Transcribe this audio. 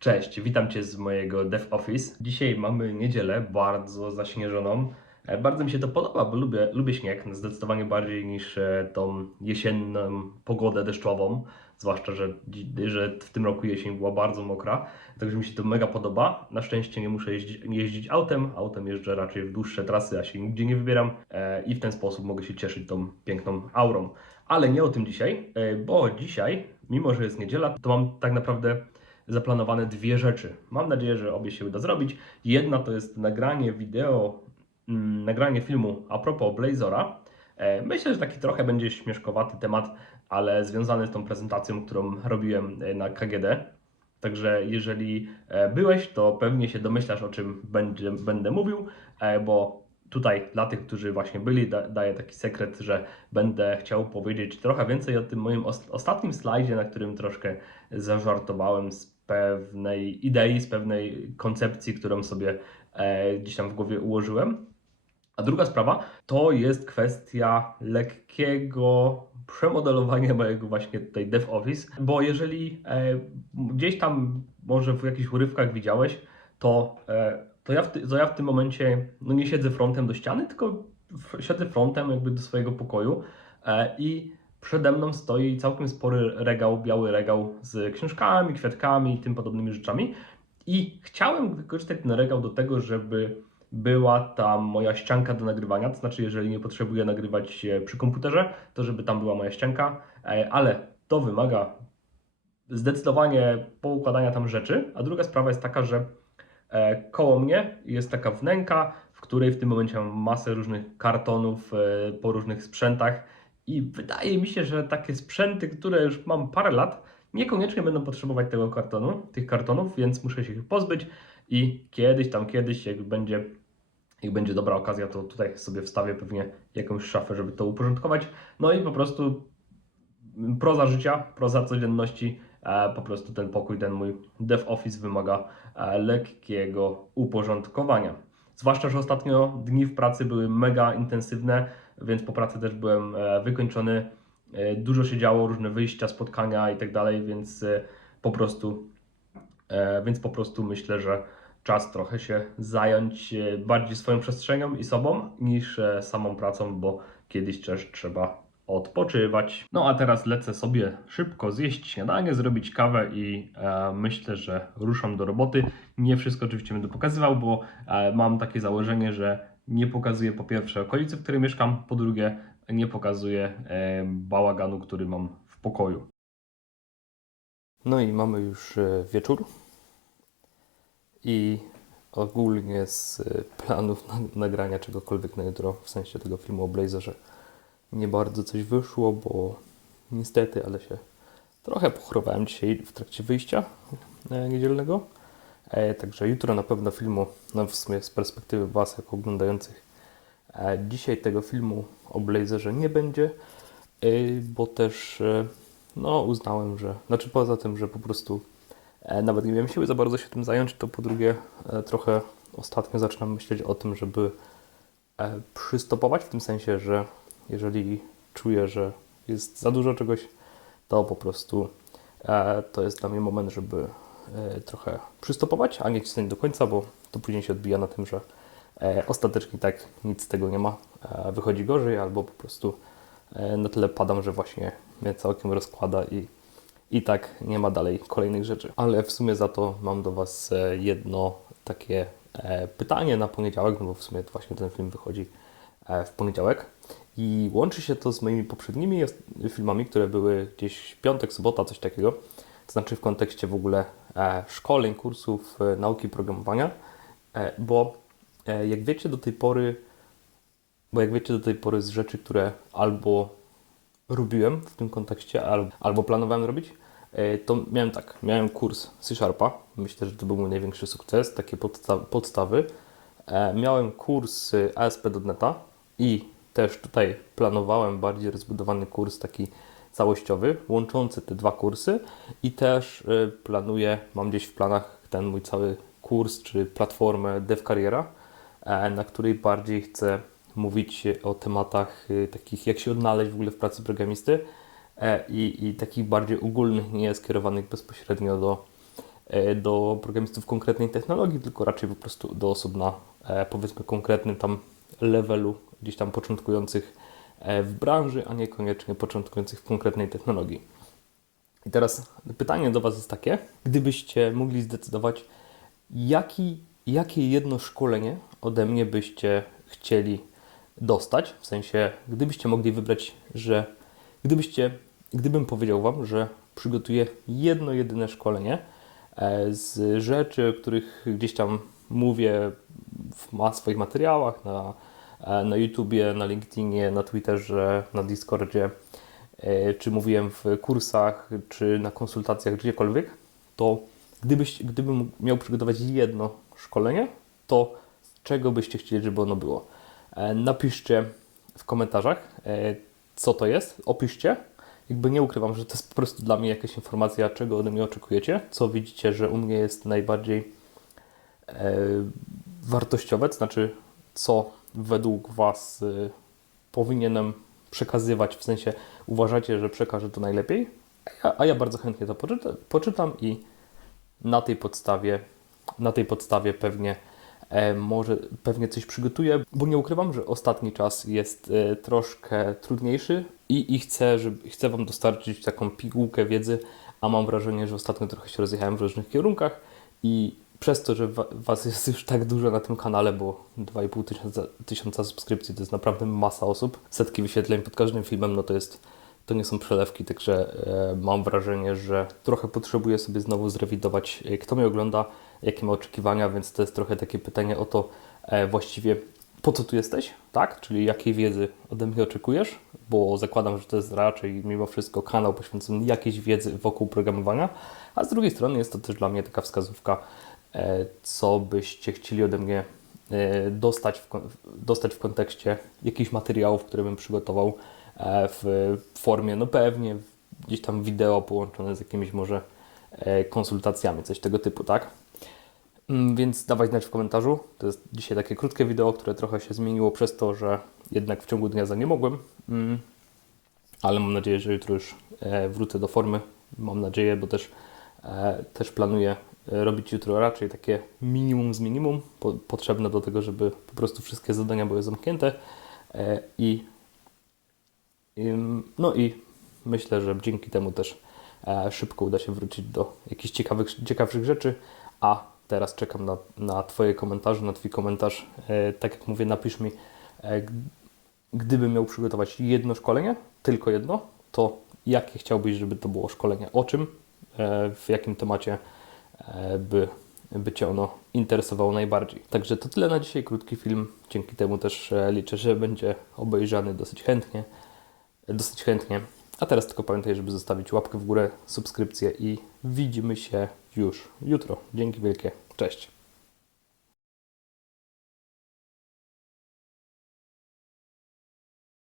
Cześć, witam Cię z mojego Dev Office. Dzisiaj mamy niedzielę bardzo zaśnieżoną. E, Bardzo mi się to podoba, bo lubię, lubię śnieg, zdecydowanie bardziej niż e, tą jesienną pogodę deszczową. Zwłaszcza, że, że w tym roku jesień była bardzo mokra, także mi się to mega podoba. Na szczęście nie muszę jeździć, jeździć autem, autem jeżdżę raczej w dłuższe trasy, a się nigdzie nie wybieram e, i w ten sposób mogę się cieszyć tą piękną aurą. Ale nie o tym dzisiaj, bo dzisiaj, mimo że jest niedziela, to mam tak naprawdę zaplanowane dwie rzeczy. Mam nadzieję, że obie się uda zrobić. Jedna to jest nagranie wideo, mm, nagranie filmu a propos Blazora. E, Myślę, że taki trochę będzie śmieszkowaty temat, ale związany z tą prezentacją, którą robiłem e, na KGD. Także jeżeli e, byłeś, to pewnie się domyślasz, o czym będzie, będę mówił, bo tutaj dla tych, którzy właśnie byli, da, daję taki sekret, że będę chciał powiedzieć trochę więcej o tym moim os- ostatnim slajdzie, na którym troszkę zażartowałem z pewnej idei, z pewnej koncepcji, którą sobie e, gdzieś tam w głowie ułożyłem. A druga sprawa to jest kwestia lekkiego przemodelowania mojego właśnie tutaj dev office, bo jeżeli e, gdzieś tam może w jakichś urywkach widziałeś, to, e, to, ja w ty, to ja w tym momencie no nie siedzę frontem do ściany, tylko siedzę frontem jakby do swojego pokoju i przede mną stoi całkiem spory regał, biały regał z książkami, kwiatkami i tym podobnymi rzeczami. I chciałem wykorzystać ten regał do tego, żeby była tam moja ścianka do nagrywania, to znaczy jeżeli nie potrzebuję nagrywać e, przy komputerze, to żeby tam była moja ścianka, e, ale to wymaga zdecydowanie poukładania tam rzeczy, a druga sprawa jest taka, że e, koło mnie jest taka wnęka, w której w tym momencie mam masę różnych kartonów po różnych sprzętach i wydaje mi się, że takie sprzęty, które już mam parę lat, niekoniecznie będą potrzebować tego kartonu, tych kartonów, więc muszę się ich pozbyć i kiedyś tam, kiedyś jak będzie, jak będzie dobra okazja, to tutaj sobie wstawię pewnie jakąś szafę, żeby to uporządkować. No i po prostu proza życia, proza codzienności, e, po prostu ten pokój, ten mój dev office wymaga e, lekkiego uporządkowania. Zwłaszcza, że ostatnio dni w pracy były mega intensywne, więc po pracy też byłem e, wykończony. E, Dużo się działo, różne wyjścia, spotkania i tak dalej, więc e, po prostu więc po prostu myślę, że czas trochę się zająć bardziej swoją przestrzenią i sobą niż samą pracą, bo kiedyś też trzeba odpoczywać. No a teraz lecę sobie szybko zjeść śniadanie, zrobić kawę i e, myślę, że ruszam do roboty. Nie wszystko oczywiście będę pokazywał, bo e, mam takie założenie, że nie pokazuję po pierwsze okolicy, w której mieszkam, po drugie nie pokazuję e, bałaganu, który mam w pokoju. No i mamy już e, wieczór. I ogólnie z e, planów na- nagrania czegokolwiek na jutro, w sensie tego filmu o Blazerze, nie bardzo coś wyszło, bo niestety, ale się trochę pochrowałem dzisiaj w trakcie wyjścia niedzielnego. E, także jutro na pewno filmu, no w sumie z perspektywy Was, jako oglądających, e, dzisiaj tego filmu o Blazerze nie będzie, e, bo też no, uznałem, że, znaczy poza tym, że po prostu nawet nie miałem siły za bardzo się tym zająć, to po drugie trochę ostatnio zaczynam myśleć o tym, żeby przystopować, w tym sensie, że jeżeli czuję, że jest za dużo czegoś, to po prostu to jest dla mnie moment, żeby trochę przystopować, a nie cisnąć do końca, bo to później się odbija na tym, że e, ostatecznie tak nic z tego nie ma, e, wychodzi gorzej, albo po prostu e, na tyle padam, że właśnie mnie całkiem rozkłada i, i tak nie ma dalej kolejnych rzeczy. Ale w sumie za to mam do Was e, jedno takie e, pytanie na poniedziałek, no bo w sumie właśnie ten film wychodzi e, w poniedziałek. I łączy się to z moimi poprzednimi filmami, które były gdzieś piątek, sobota, coś takiego. To znaczy w kontekście w ogóle e, szkoleń, kursów e, nauki programowania, e, bo e, jak wiecie do tej pory, bo jak wiecie do tej pory z rzeczy, które albo robiłem w tym kontekście, al- albo planowałem robić, e, to miałem tak, miałem kurs C-Sharpa, myślę, że to był mój największy sukces, takie podsta- podstawy. E, Miałem kurs ASP.NETA i też tutaj planowałem bardziej rozbudowany kurs taki całościowy, łączący te dwa kursy i też y, planuję, mam gdzieś w planach ten mój cały kurs czy platformę DevCarriera, e, na której bardziej chcę mówić o tematach y, takich jak się odnaleźć w ogóle w pracy programisty e, i, i takich bardziej ogólnych, nie skierowanych bezpośrednio do e, do programistów konkretnej technologii, tylko raczej po prostu do osób na powiedzmy konkretnym tam levelu, gdzieś tam początkujących w branży, a niekoniecznie początkujących w konkretnej technologii. I teraz pytanie do Was jest takie, gdybyście mogli zdecydować, jaki, jakie jedno szkolenie ode mnie byście chcieli dostać, w sensie, gdybyście mogli wybrać, że gdybyście, gdybym powiedział Wam, że przygotuję jedno jedyne szkolenie e, z rzeczy, o których gdzieś tam mówię w swoich materiałach na, e, na YouTubie, na LinkedInie, na Twitterze, na Discordzie, e, czy mówiłem w kursach, czy na konsultacjach, gdziekolwiek, to gdybyś, gdybym miał przygotować jedno szkolenie, to z czego byście chcieli, żeby ono było? E, Napiszcie w komentarzach, e, co to jest, opiszcie. Jakby nie ukrywam, że to jest po prostu dla mnie jakaś informacja, czego ode mnie oczekujecie, co widzicie, że u mnie jest najbardziej e, wartościowe, to znaczy co według Was e, powinienem przekazywać, w sensie uważacie, że przekażę to najlepiej, a ja, a ja bardzo chętnie to poczyta, poczytam i na tej podstawie, na tej podstawie pewnie e, może pewnie coś przygotuję, bo nie ukrywam, że ostatni czas jest e, troszkę trudniejszy i, i chcę, żeby, chcę Wam dostarczyć taką pigułkę wiedzy, a mam wrażenie, że ostatnio trochę się rozjechałem w różnych kierunkach i przez to, że wa, Was jest już tak dużo na tym kanale, bo 2,5 tysiąca, tysiąca subskrypcji to jest naprawdę masa osób, setki wyświetleń pod każdym filmem, no to jest to nie są przelewki, także e, mam wrażenie, że trochę potrzebuję sobie znowu zrewidować, e, kto mnie ogląda, jakie ma oczekiwania, więc to jest trochę takie pytanie o to e, właściwie po co tu jesteś, tak? Czyli jakiej wiedzy ode mnie oczekujesz, bo zakładam, że to jest raczej mimo wszystko kanał poświęcony jakiejś wiedzy wokół programowania, a z drugiej strony jest to też dla mnie taka wskazówka, co byście chcieli ode mnie e, dostać w, dostać w kontekście jakichś materiałów, które bym przygotował e, w formie, no pewnie gdzieś tam wideo połączone z jakimiś może e, konsultacjami, coś tego typu, tak? Mm, Więc dawaj znać w komentarzu. To jest dzisiaj takie krótkie wideo, które trochę się zmieniło przez to, że jednak w ciągu dnia za nie mogłem. Mm, Ale mam nadzieję, że jutro już e, wrócę do formy. Mam nadzieję, bo też, e, też planuję e, robić jutro raczej takie minimum z minimum, po, potrzebne do tego, żeby po prostu wszystkie zadania były zamknięte e, i No i myślę, że dzięki temu też e, szybko uda się wrócić do jakichś ciekawych, ciekawszych rzeczy. A teraz czekam na, na Twoje komentarze, na Twój komentarz. E, tak jak mówię, napisz mi, e, gdybym miał przygotować jedno szkolenie, tylko jedno, to jakie chciałbyś, żeby to było szkolenie? O czym, e, w jakim temacie e, by, by Cię ono interesowało najbardziej. Także to tyle na dzisiaj, krótki film. Dzięki temu też e, liczę, że będzie obejrzany dosyć chętnie dosyć chętnie. A teraz tylko pamiętaj, żeby zostawić łapkę w górę, subskrypcję i widzimy się już jutro. Dzięki wielkie. Cześć.